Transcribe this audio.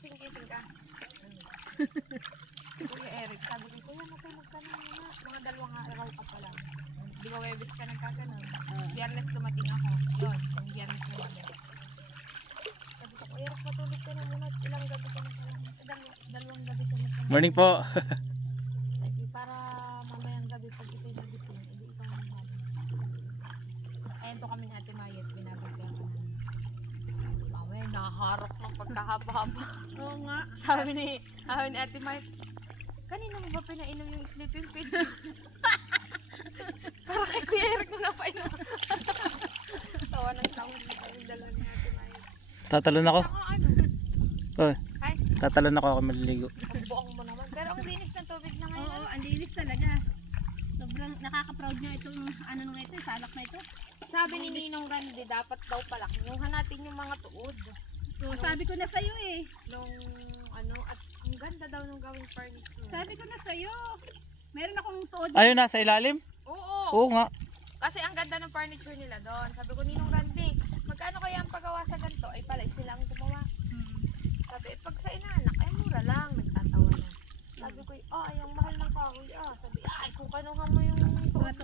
Gising ka. Kuya Eric, sabi ko, kuya, magtanong muna. Mga 2 araw ka pa lang. Di ba Webes ka nagkaganon? Biyernes dumating ako. Yun, yung Biyernes dumating. Sabi ko, kuya, patulog ka na muna. Ilang gabi ka na pala. 2 gabi ka na pala. Morning po. Sabi, para mamayang gabi pag ito'y nagising, hindi ikaw naman. Ayun to kami ni Ate Mayet, binabagyan ka namin. Mamaya, nakaharap ng pagkahaba-haba. Oo nga. Sabi ni Ate Mayet, kanina mo ba pinainom yung sleeping pills? Para kay Kuya Eric mo na painom. Tawa ng tawa yung dala ni Ate Mayet. Tatalon ako. Ako ano? Oh, Ay, tatalon ako maliligo. ang buong mo naman. Pero ang linis ng tubig na ngayon. Oo, ang linis talaga. Sobrang nakaka-proud nyo itong ano nung ito, salak na ito. Sabi ni Ninong Randy, dapat daw pala kinuha natin yung mga tuod. So, sabi ko na sa'yo eh. Nung ano, at ang ganda daw nung gawing furniture. Sabi ko na sa'yo. Meron akong tuod. Ayun, nasa ilalim? Oo. Oo nga. Kasi ang ganda ng furniture nila doon. Sabi ko, Ninong Randy, magkano kaya ang paggawa sa ganito? Ay pala, sila ang gumawa. Sabi, pag sa inaanak, ay mura lang. Nagtatawa na. Sabi ko, ay ang mahal ng kahoy. Sabi, ay kung kanuha mo yung tuod